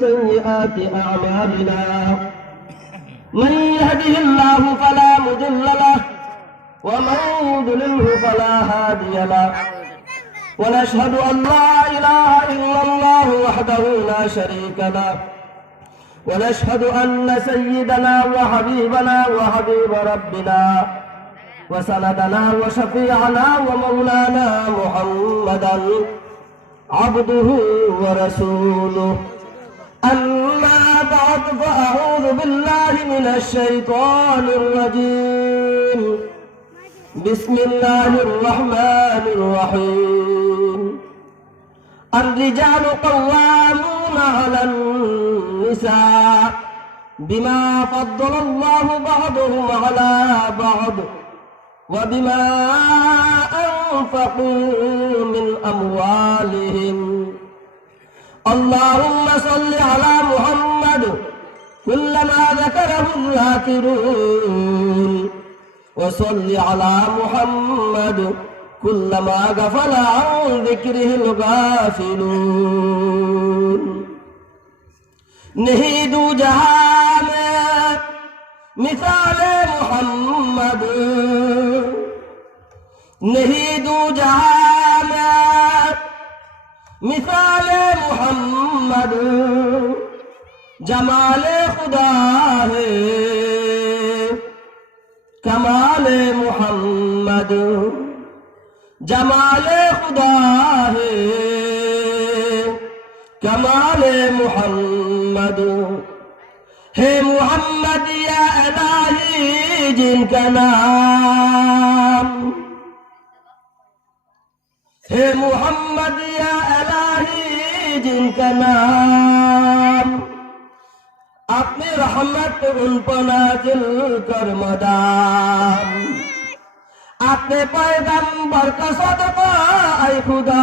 سيئات أعمالنا من يهده الله فلا مضل له ومن يضلله فلا هادي له ونشهد أن لا إله إلا الله وحده لا شريك له ونشهد أن سيدنا وحبيبنا وحبيب ربنا وسندنا وشفيعنا ومولانا محمدا عبده ورسوله أما بعد فأعوذ بالله من الشيطان الرجيم بسم الله الرحمن الرحيم الرجال قوامون على النساء بما فضل الله بعضهم على بعض وبما أنفقوا من أموالهم اللهم صل على محمد كلما ذكره الذاكرون وصل على محمد كلما غفل عن ذكره الغافلون نہیں دو جہاں میں مثال محمد نہیں دو جہاں میں مثال محمد جمال خدا ہے کمال محمد جمال خدا ہے کمال محمد ہے محمد یا الہی جن کا نام ہے محمد یا الہی جن کا نام اپنی رحمت ان پر نازل کر مدام اپنے پیغمبر کا صدقہ اے خدا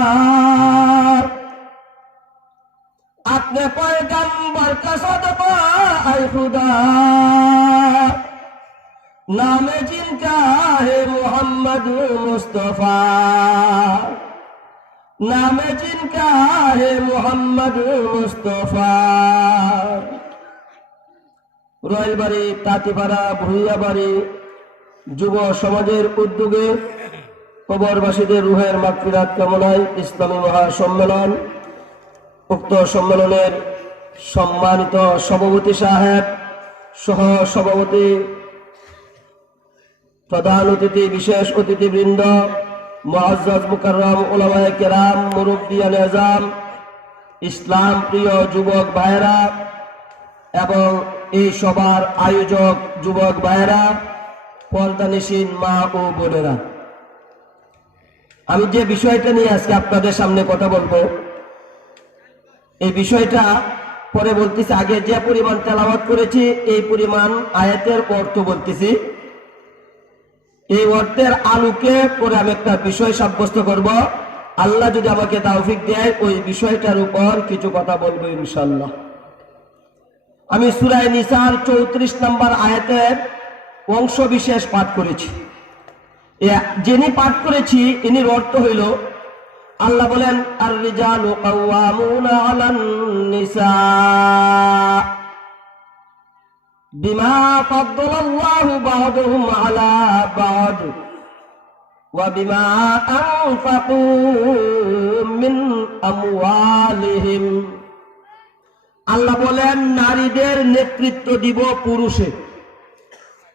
اپنے پیغمبر کا صدقہ اے خدا نام جن کا ہے محمد مصطفیٰ نام جن کا ہے محمد مصطفیٰ রয়েলবাড়ি তাঁতিপাড়া ভুইয়াবাড়ি যুব সমাজের উদ্যোগে কবরবাসীদের রুহের মাগফিরাত কামনায় ইসলামী মহাসম্মেলন উক্ত সম্মেলনের সম্মানিত সভাপতি সাহেব সহ সভাপতি প্রধান অতিথি বিশেষ অতিথিবৃন্দ মুআজ্জাজ মুকাররম উলামায়ে কেরাম মুরব্বিয়ান আযম ইসলাম প্রিয় যুবক ভাইয়েরা এবং এই সবার আয়োজক যুবক ভাইয়েরা পর্দানিশীন মা ও বোনেরা আমি যে বিষয়টা নিয়ে আজকে আপনাদের সামনে কথা বলবো এই বিষয়টা পরে বলতেছি আগে যে পরিমাণ তেলাওয়াত করেছি এই পরিমাণ আয়াতের অর্থ বলতেছি এই অর্থের আলোকে পরে আমি একটা বিষয় সাব্যস্ত করব আল্লাহ যদি আমাকে তৌফিক দেয় ওই বিষয়টার উপর কিছু কথা বলবো ইনশাআল্লাহ আমি সূরা নিসার 34 নম্বর আয়াতের অংশ বিশেষ পাঠ করেছি যিনি পাঠ করেছি ইনির অর্থ হইল আল্লাহ বলেন আর রিজালু কাওয়ামুনা আলান নিসা বিমা ফাদ্দালাল্লাহু বা'দুহুম আলা বা'দ ওয়া বিমা আনফাকু মিন আমওয়ালিহিম আল্লাহ বলেন নারীদের নেতৃত্ব দিব পুরুষে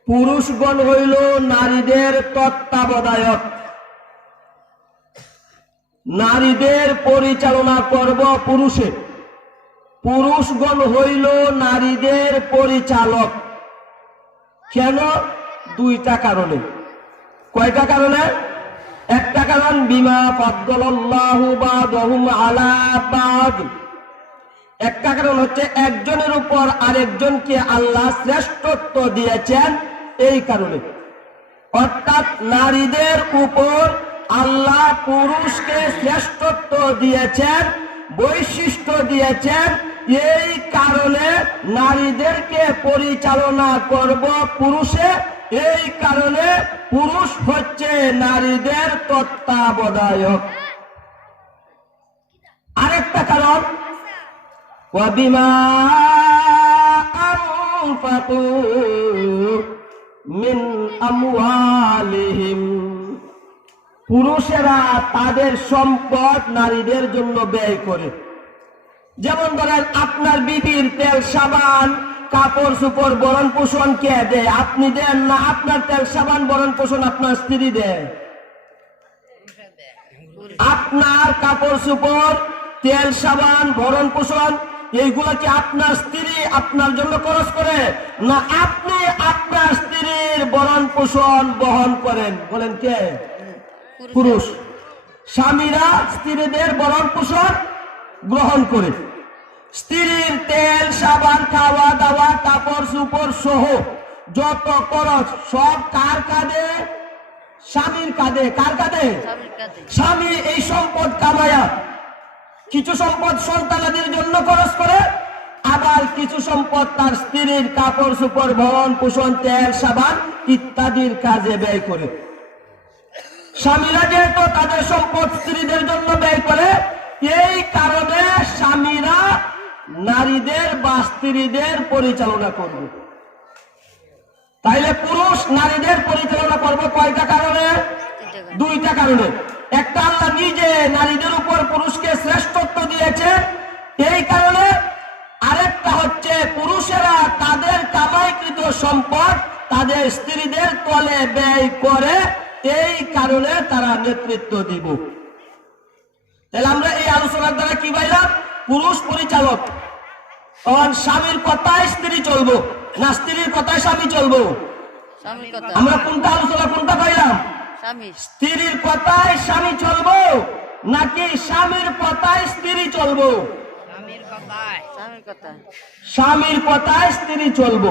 পুরুষগণ হইল নারীদের তত্ত্বাবধায়ক নারীদের পরিচালনা করব পুরুষে পুরুষগণ হইল নারীদের পরিচালক কেন দুইটা কারণে কয়টা কারণে একটা কারণ বিমা ফাদ্দালাল্লাহু বা'দুহুম আলা বা'দ একটা কারণ হচ্ছে একজনের উপর আরেকজনকে আল্লাহ শ্রেষ্ঠত্ব দিয়েছেন এই কারণে অর্থাৎ নারীদের উপর আল্লাহ পুরুষকে শ্রেষ্ঠত্ব দিয়েছেন বৈশিষ্ট্য দিয়েছেন এই কারণে নারীদেরকে পরিচালনা করব পুরুষে এই কারণে পুরুষ হচ্ছে নারীদের তত্ত্বাবধায়ক আরেকটা কারণ وبما أنفقوا من أموالهم পুরুষেরা তাদের সম্পদ নারীদের জন্য ব্যয় করে। যেমন ধরেন আপনার বিবির তেল সাবান কাপড় চোপড় ভরণ পোষণ কে দেয়? আপনি দেন না আপনার তেল সাবান ভরণ পোষণ আপনার স্ত্রী দেয়? আপনার কাপড় চোপড় তেল সাবান ভরণ পোষণ এইগুলা কি আপনার স্ত্রী আপনার জন্য খরচ করে, না আপনি আপনার স্ত্রীর ভরণ পোষণ বহন করেন? বলেন কে? পুরুষ। স্বামীরা স্ত্রীদের ভরণ পোষণ গ্রহণ করে। স্ত্রীর তেল সাবান খাওয়া দাওয়া কাপড় চোপড় সহ যত খরচ সব কার কাঁধে? স্বামীর কাঁধে। কার কাঁধে? স্বামী এই সম্পদ কামায়া কিছু সম্পদ সন্তানাদের জন্য খরচ করে, আবার কিছু সম্পদ তার স্ত্রীর কাপড় চোপড় ভরণ পোষণ তেল সাবান ইত্যাদির কাজে ব্যয় করে। স্বামীরা যেহেতু তাদের সম্পদ স্ত্রীদের জন্য ব্যয় করে, এই কারণে স্বামীরা নারীদের বা স্ত্রীদের পরিচালনা করবে। তাইলে পুরুষ নারীদের পরিচালনা করবে কয়টা কারণে? দুইটা কারণে। একটা, আল্লাহ নিজে নারীদের উপর পুরুষকে শ্রেষ্ঠত্ব দিয়েছে এই কারণে। আরেকটা হচ্ছে পুরুষেরা তাদের কামাইকৃত সম্পদ তাদের স্ত্রীদের তলে ব্যয় করে, এই কারণে তারা নেতৃত্ব দিব। তাহলে আমরা এই আলোচনার দ্বারা কি পাইলাম? পুরুষ পরিচালক। কারণ স্বামীর কথায় স্ত্রী চলবো না স্ত্রীর কথায় স্বামী চলবো? আমরা কোনটা আলোচনা কোনটা পাইলাম? স্ত্রীর কথায় স্বামী চলবো নাকি স্বামীর কথায় স্ত্রী চলবো? স্বামীর কথায় স্ত্রী চলবো।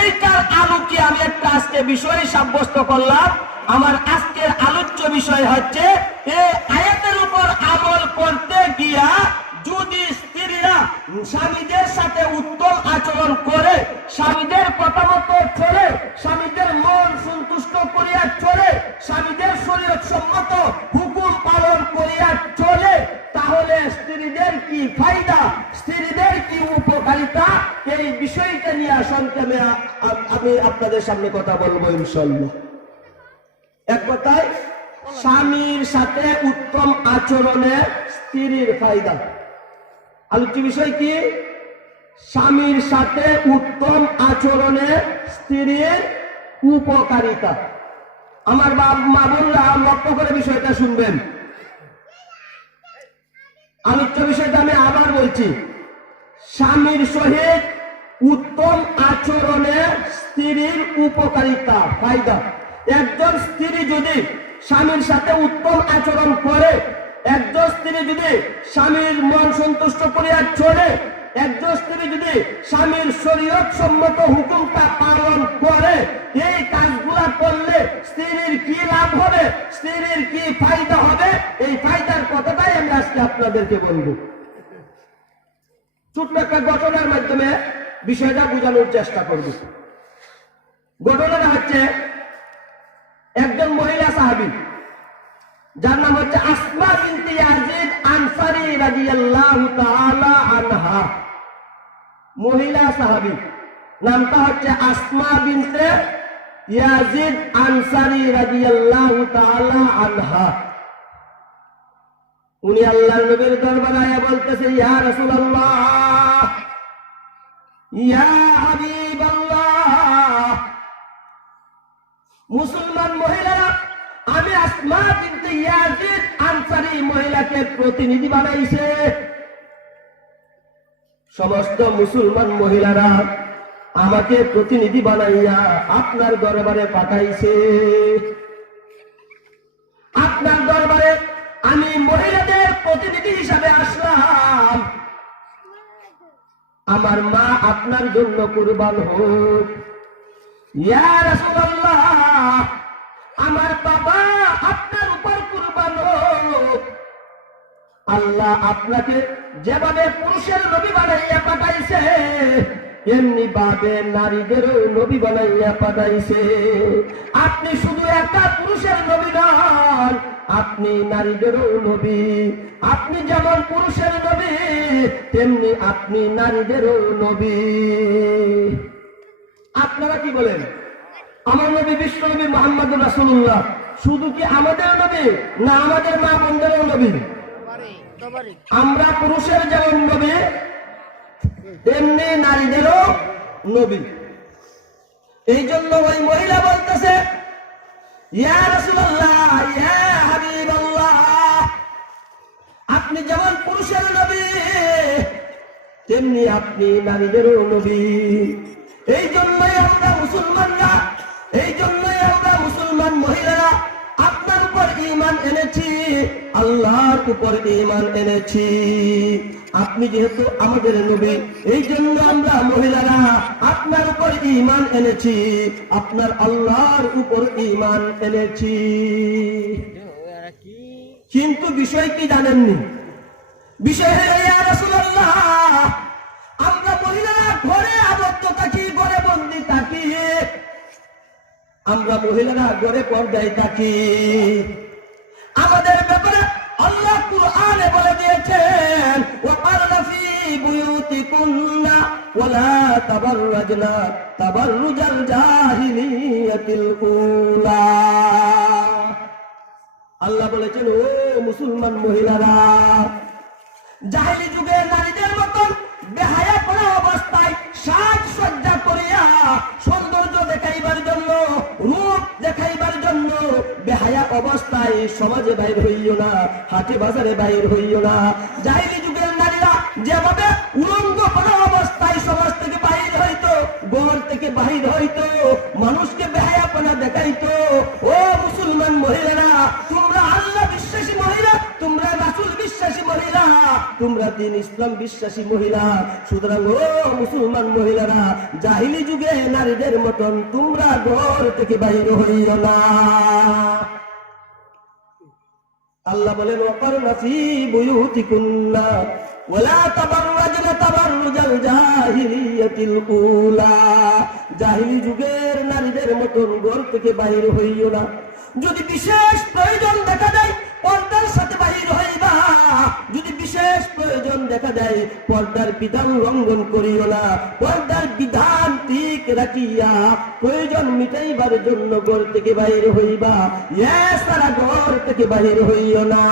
এইটার আলোকে আমি একটা আজকে বিষয় সাব্যস্ত করলাম। আমার আজকের আলোচ্য বিষয় হচ্ছে এই আয়াতের উপর আমল করতে গিয়া যদি স্ত্রীরা স্বামীদের সাথে উত্তম আচরণ করে, স্বামীদের কথা মতো চলে, স্বামীদের মন সন্তুষ্ট করিয়া চলে, স্বামীদের শরীয়ত সম্মত হুকুম পালন করিয়া চলে, তাহলে স্ত্রীদের কি ফায়দা, স্ত্রীদের কি উপকারিতা, এই বিষয়টা নিয়ে সংক্ষেপে আমি আপনাদের সামনে কথা বলবো ইনশাআল্লাহ। এক কথায়, স্বামীর সাথে উত্তম আচরণে স্ত্রীর ফায়দা। আলোচ্য বিষয় কি? স্বামীর সাথে উত্তম আচরণে স্ত্রীর উপকারিতা। আমার মা বোনরা লক্ষ্য করে বিষয়টা শুনবেন। আলোচ্য বিষয়টা আমি আবার বলছি, স্বামীর সহিত উত্তম আচরণে স্ত্রীর উপকারিতা ফায়দা। একজন স্ত্রী যদি স্বামীর সাথে উত্তম আচরণ করে, একজন স্ত্রী যদি স্বামীর মন সন্তুষ্ট করিয়া চলে, একজন স্ত্রী যদি স্বামীর শরীয়ত সম্মত হুকুমটা পালন করে, এই কাজগুলা করলে স্ত্রীর কি লাভ হবে, স্ত্রীর কি ফায়দা হবে, এই ফায়দার কথাটাই আমি আজকে আপনাদেরকে বলবো। ছোট্ট একটা ঘটনার মাধ্যমে বিষয়টা বোঝানোর চেষ্টা করব। ঘটনাটা হচ্ছে একজন মহিলা সাহাবী, যার নাম হচ্ছে আসমা বিনতে ইয়াজিদ আনসারী রাদিয়াল্লাহু তাআলা আনহা। মহিলা সাহাবী, নামটা হচ্ছে আসমা বিনতে ইয়াজিদ আনসারী রাদিয়াল্লাহু তাআলা আনহা। উনি আল্লাহর নবীর দরবারে আয়া বলতেছে, ইয়া রাসূলুল্লাহ, ইয়া হাবিবাল্লাহ, মুসলমান মহিলারা, আমি আসমা বিনতে ইয়াজিদ আনসারী মহিলাকে প্রতিনিধি বানাইছে। সমস্ত মুসলমান মহিলারা আমাকে প্রতিনিধি বানাইয়া আপনার দরবারে পাঠাইছে। আপনার দরবারে আমি মহিলাদের প্রতিনিধি হিসাবে আসলাম। আমার মা আপনার জন্য কুরবান হোক। ইয়া রাসূলুল্লাহ, আমার বাবা আপনার উপর কুরবান হোক। আল্লাহ আপনাকে যেভাবে পুরুষের নবী বানাইয়া পাঠাইছে, এমনি ভাবে নারীদেরও নবী বানাইয়া পাঠাইছে। আপনি শুধু একটা পুরুষের নবী নন, আপনি নারীদেরও নবী। আপনি যেমন পুরুষের নবী, তেমনি আপনি নারীদেরও নবী। আপনারা কি বলেন? আমার নবী বিশ্ব নবী মুহাম্মদুর রাসূলুল্লাহ শুধু কি আমাদের নবী, না আমাদের মা বোনদেরও নবী? আমরা পুরুষের যেমন নবী, তেমনি নারীদেরও নবী। এই জন্য ওই মহিলা বলতেছে, ইয়া রাসূলুল্লাহ, ইয়া হাবিবাল্লাহ, আপনি যেমন পুরুষের নবী, তেমনি আপনি নারীদেরও নবী। এই জন্যই আমরা মুসলমানরা, এই জন্যই আমরা মুসলমান মহিলারা আপনার উপর ঈমান এনেছি, আল্লাহর উপর ঈমান এনেছি। আপনি যেহেতু আমাদের নবী, এই জন্য আমরা মহিলারা আপনার উপর ঈমান এনেছি, আপনার আল্লাহর উপর ঈমান এনেছি। কিন্তু বিষয় কি জানেননি? বিষয় হলো, ইয়া রাসূলুল্লাহ, আমরা মহিলারা ঘরে আবদ্ধ থাকি, ঘরে বন্দী থাকি, আমরা মহিলারা ঘরে পর্দায় থাকি। আমাদের ব্যাপারে আল্লাহ কুরআনে বলে দিয়েছেন, ওয়াকারনা ফি বুয়ুতিকুন্না ওয়ালা তাবাররাজনা তাবাররুজাল জাহিলিয়াতিল উলা। আল্লাহ বলেছেন, ও মুসলমান মহিলারা, জাহেলি যুগে নারীদের মতন বেহায়াপনা অবস্থায় সাজসজ্জা করিয়া সৌন্দর্য দেখাইবার জন্য, রূপ দেখাইবার জন্য বেহায়া অবস্থায় সমাজে বাইর হইও না, হাটে বাজারে বাইর হইও না। জাহেলি যুগের নারীরা যেভাবে উলঙ্গপনা অবস্থায় সমাজ থেকে বাহির হইতো, ঘর থেকে বাহির হইতো, মানুষকে বেহায়াপনা দেখাইতো, ও মুসলমান মহিলারা, তোমরা আল্লাহ বিশ্বাসী মহিলা, তোমরা রাসূল বিশ্বাসী মহিলা, তোমরা দ্বীন ইসলাম বিশ্বাসী মহিলা, সুতরাং ও মুসলমান মহিলারা, জাহিলি যুগে নারীদের মতন তোমরা ঘর থেকে বাইর হইও না। আল্লাহ বলেন, ওয়াকারনা ফি বুয়ুতিকুন্না ওয়ালা তাবাররাজনা তাবাররুজাল জাহিলিয়াতিল উলা। জাহিলি যুগের নারীদের মতন ঘর থেকে বাইর হইও না। যদি বিশেষ প্রয়োজন দেখা দেয় পর্দার সাথে বাহির হইবা, যদি বিশেষ প্রয়োজন দেখা যায় পর্দার বিধান লঙ্ঘন করিও না। পর্দার বিধান ঠিক রাখিয়া প্রয়োজন মিটাইবার জন্য ঘর থেকে বাহির হইবা, এছাড়া ঘর থেকে বাহির হইও না।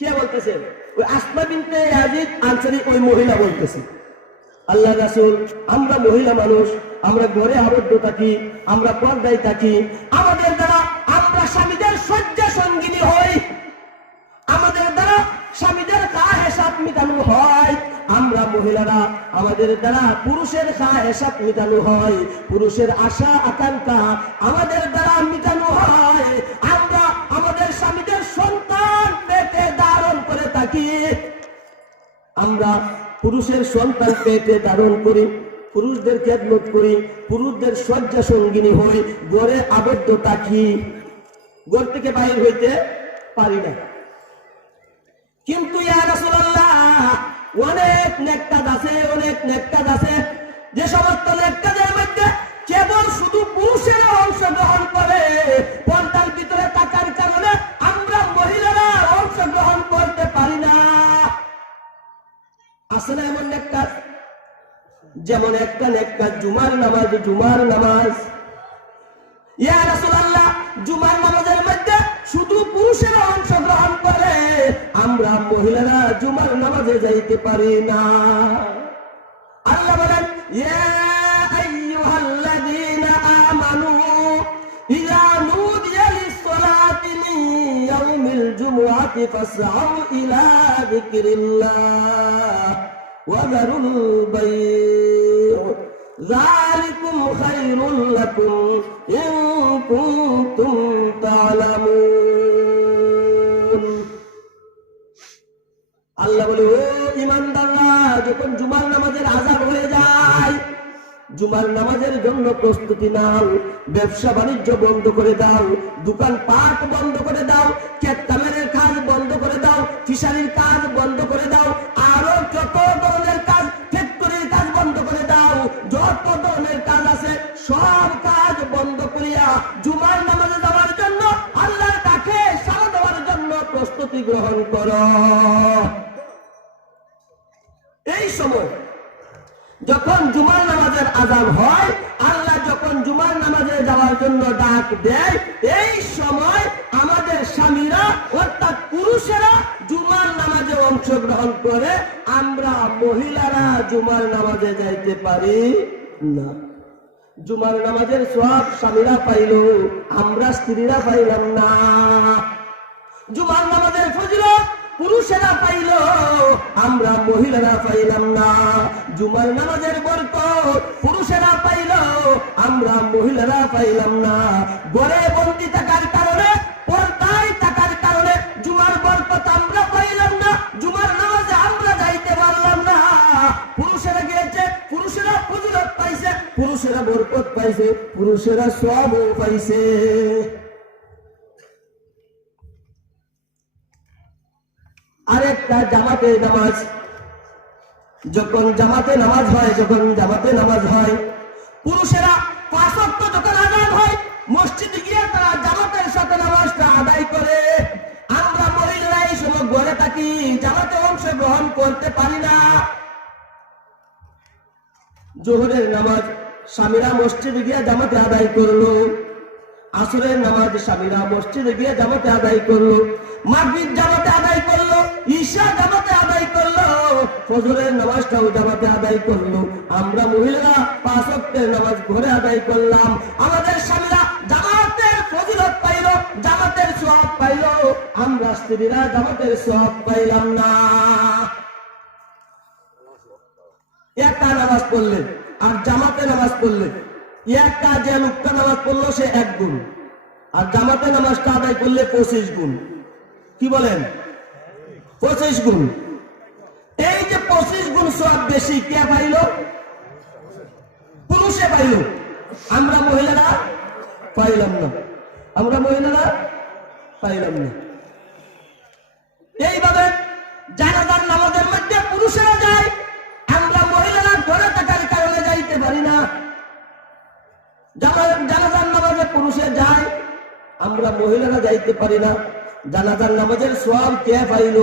কে বলতেছেন? ওই আসমা বিনতে ইয়াজিদ আনসারী ওই মহিলা বলতেছে, আল্লাহ রাসূল, আমরা মহিলা মানুষ, আমরা ঘরে আবদ্ধ থাকি, আমরা পর্দায় থাকি, আমাদের দ্বারা আমরা স্বামীদের শয্যা সঙ্গিনী হই, আমাদের দ্বারা স্বামীদের খাহেসাত মিটানো হয়। আমরা মহিলারা, আমাদের দ্বারা পুরুষের খাহেসাত মিটানো হয়, পুরুষের আশা আকাঙ্ক্ষা আমাদের দ্বারা মিটানো হয়। আমরা আমাদের স্বামীদের সন্তান পেটে ধারণ করে থাকি, আমরা পুরুষের সন্তান পেটে ধারণ করি, পুরুষদের খেদমত করি, পুরুষদের শয্যা সঙ্গিনী হই, ঘরে আবদ্ধ থাকি, ঘর থেকে বাইর হইতে পারি না। কিন্তু ইয়া রাসূলুল্লাহ, অনেক নেক কাজ আছে, অনেক নেক কাজ আছে, যে সমস্ত নেক কাজের মধ্যে কেবল শুধু পুরুষেরা অংশগ্রহণ করে, পর্দার ভিতরে থাকার কারণে আমরা মহিলারা অংশগ্রহণ করতে পারি না। আছে না এমন নেক কাজ? যেমন একটা নেক কাজ জুমার নামাজ। জুমার নামাজ, ইয়া রাসূলুল্লাহ, জুমার নামাজের মধ্যে শুধু পুরুষেরা অংশগ্রহণ করে, আমরা মহিলারা জুমার নামাজে যাইতে পারি না। আল্লাহ বলেন, ইয়া আইয়ুহাল্লাযীনা আমানু ইযা নুদিয়া লিস-সালাতি মিন ইয়াউমিল জুমআতি ফাসআউ ইলা যিকরিল্লাহ ওয়া যারুল বাই', যালিকুম খায়রুল লাকুম ইন কুনতুম তা'লামুন। আল্লাহ বলে, ও ঈমানদাররা, যখন জুমার নামাজের আযান হয়ে যায়, জুমার নামাজের জন্য প্রস্তুতি নাও, ব্যবসা বাণিজ্য বন্ধ করে দাও, দোকান পাট বন্ধ করে দাও, ক্ষেত কামের কাজ বন্ধ করে দাও, ফিশারির কাজ বন্ধ করে দাও, আরো যত ধরনের কাজ ক্ষেত গ্রহণ করো। এই সময় যখন জুমার নামাজের আযান হয়, আল্লাহ যখন জুমার নামাজে যাওয়ার জন্য ডাক দেয়, এই সময় আমাদের স্বামীরা অর্থাৎ পুরুষেরা জুমার নামাজে অংশগ্রহণ করে, আমরা মহিলারা জুমার নামাজে যাইতে পারি না। জুমার নামাজের সওয়াব স্বামীরা পাইল, আমরা স্ত্রীরা পাইলাম না। জুমার নামাজের ফজিলত পুরুষেরা পাইল, আমরা মহিলারা পাইলাম না। জুমার নামাজের বরকত পুরুষেরা পাইল, আমরা মহিলারা পাইলাম না। ঘরে বন্দী থাকার কারণে, পর্দায় থাকার কারণে জুমার বরকত আমরা পাইলাম না, জুমার নামাজে আমরা যাইতে পারলাম না। পুরুষেরা গিয়েছে, পুরুষেরা ফজিলত পাইছে, পুরুষেরা বরকত পাইছে, পুরুষেরা সওয়াবও পাইছে। আরেকটা জামাতে নামাজ, যখন জামাতে নামাজ হয়, পুরুষেরা 5 ওয়াক্ত যখন আযান হয় মসজিদে গিয়ে তারা জামাতের সাথে নামাজটা আদায় করে। আমরা মহিলারা এই সময় ঘরে থাকি, জামাতে অংশগ্রহণ করতে পারি না। জোহরের নামাজ স্বামীরা মসজিদে গিয়ে জামাতে আদায় করলো, আসরের নামাজ স্বামীরা মসজিদে গিয়ে জামাতে আদায় করলো, মাগরিব জামাতে আদায় করলো, ঈশা জামাতে আদায় করলো, ফজরের নামাজটাও জামাতে আদায় করলো। আমরা মহিলারা 5 ওয়াক্তের নামাজ ঘরে আদায় করলাম। আমাদের স্বামীরা জামাতের ফজিলত পাইল, জামাতের সওয়াব পাইল, আমরা স্ত্রীরা জামাতের সওয়াব পাইলাম না। একটা নামাজ পড়লে আর জামাতে নামাজ পড়লে, একটা যে লোকটা নামাজ পড়লো সে 1 গুণ, আর জামাতে নামাজটা আদায় করলে 25 গুণ। কি বলেন? 25 গুণ। এই যে 25 গুণ সওয়াব বেশি কে পাইল? পুরুষে পাইল, আমরা মহিলারা পাইলাম না। এইভাবে জানাজার নামাজের মধ্যে পুরুষেরা যায়, আমরা মহিলারা ঘরে থাকার কারণে যাইতে পারি না। জানাজার নামাজে পুরুষে যায়, আমরা মহিলারা যাইতে পারি না। জানাজার নামাজের সওয়াব কে পাইল?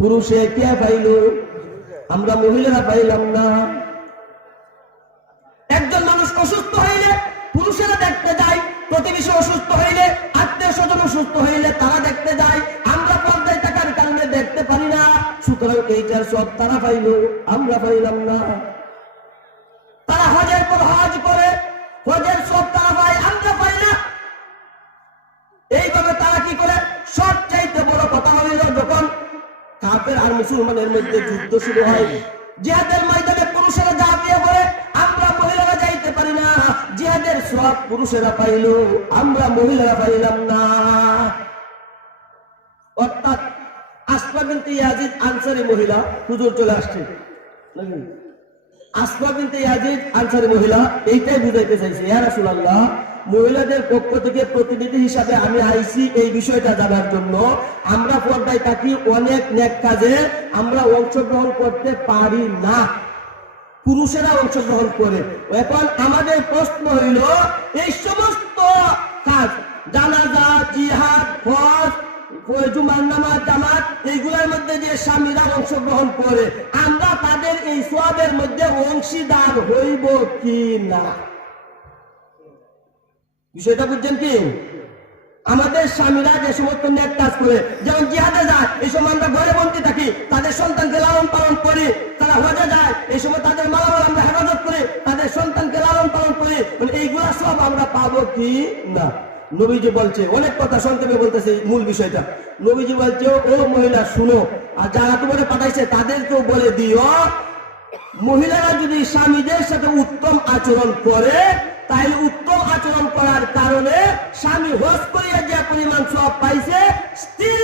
পুরুষে। কে পাইল? আমরা মহিলারা পাইলাম না। একজন মানুষ অসুস্থ হইলে পুরুষেরা দেখতে যায়, প্রতিবেশী অসুস্থ হইলে, আত্মীয় স্বজন অসুস্থ হইলে তারা দেখতে যায়, আমরা পর্দায় থাকার কারণে দেখতে পারি না। সুতরাং এইটার সব তারা পাইল, আমরা পাইলাম না। তারা হজের পর হজ করে, হজের সব তারা পায়, আমরা পাই না। এইভাবে তারা কি করে? সবচাইতে বড় কথা হইল যখন কাফের আর মুসলমানের মধ্যে যুদ্ধ শুরু হয়, জিহাদের ময়দানে পুরুষেরা ঝাঁপিয়ে পড়ে, আমরা মহিলারা যাইতে পারি না। জিহাদের সওয়াব পুরুষেরা পাইল, আমরা মহিলারা পাইলাম না। অর্থাৎ আসমা বিনতে ইয়াজিদ আনসারী মহিলা, হুজুর চলে আসছে নাকি? আসমা বিনতে ইয়াজিদ আনসারী মহিলা এইটাই বুঝাইতে চাইছে, ইয়া রাসূলুল্লাহ, মহিলাদের পক্ষ থেকে প্রতিনিধি হিসাবে আমি আইছি এই বিষয়টা জানার জন্য। আমরা পর্দায় থাকি, অনেক নেক কাজে আমরা অংশগ্রহণ করতে পারি না, পুরুষেরা অংশগ্রহণ করে। এখন আমাদের প্রশ্ন হইল, এই সমস্ত কাজ, জানাজা, জিহাদ, হজ, জুমার নামাজ, জামাত, এইগুলোর মধ্যে যে স্বামীরা অংশগ্রহণ করে, আমরা তাদের এই সওয়াবের মধ্যে অংশীদার হইব কি না? বিষয়টা বুঝছেন কি? আমাদের স্বামীরা যে সমস্ত নেক কাজ করে, যেমন জিহাদে যায়, এই সময় আমরা ঘরে বন্দী থাকি, তাদের সন্তানকে লালন পালন করি। তারা হজে যায়, এই সময় তাদের মালামাল আমরা হেফাজত করি, তাদের সন্তানকে লালন পালন করি। মানে এইগুলা সব আমরা পাবো কি না? নবীজি বলছে, অনেক কথা সংক্ষেপে বলতেছে মূল বিষয়টা। নবীজি বলছে, ও মহিলা শুনো, আর যারা তোমাকে পাঠাইছে তাদেরকেও বলে দিও, মহিলারা যদি স্বামীদের সাথে উত্তম আচরণ করে, তাহলে উত্তম আচরণ করার কারণে স্বামী হজ করিয়া যে পরিমাণ সওয়াব পাইছে, স্ত্রী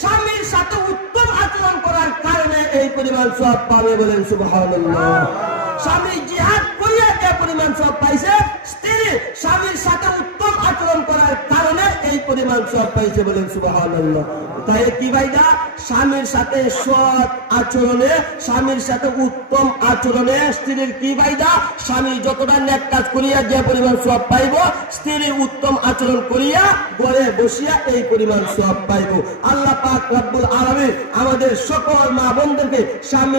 স্বামীর সাথে উত্তম আচরণ করার কারণে এই পরিমাণ সওয়াব পাবে। বলেন সুবহানাল্লাহ। স্বামী জিহাদ করিয়া যে পরিমাণ সব পাইছে, স্ত্রী স্বামীর সাথে উত্তম আচরণ করার কারণে এই পরিমাণ সব পাইছে, বলেন সুবহানাল্লাহ। তাই কি ভাইরা, স্বামীর সাথে সৎ আচরণে, স্বামীর সাথে উত্তম আচরণে স্ত্রীর কি ভাইরা, স্বামী যতটা নেক কাজ করিয়া যে পরিমাণ সব পাইব, স্ত্রীর উত্তম আচরণ করিয়া ঘরে বসিয়া এই পরিমাণ সব পাইব। আল্লাহ পাক রব্বুল আলামিন আমাদের সকল মা বোনদেরকে স্বামী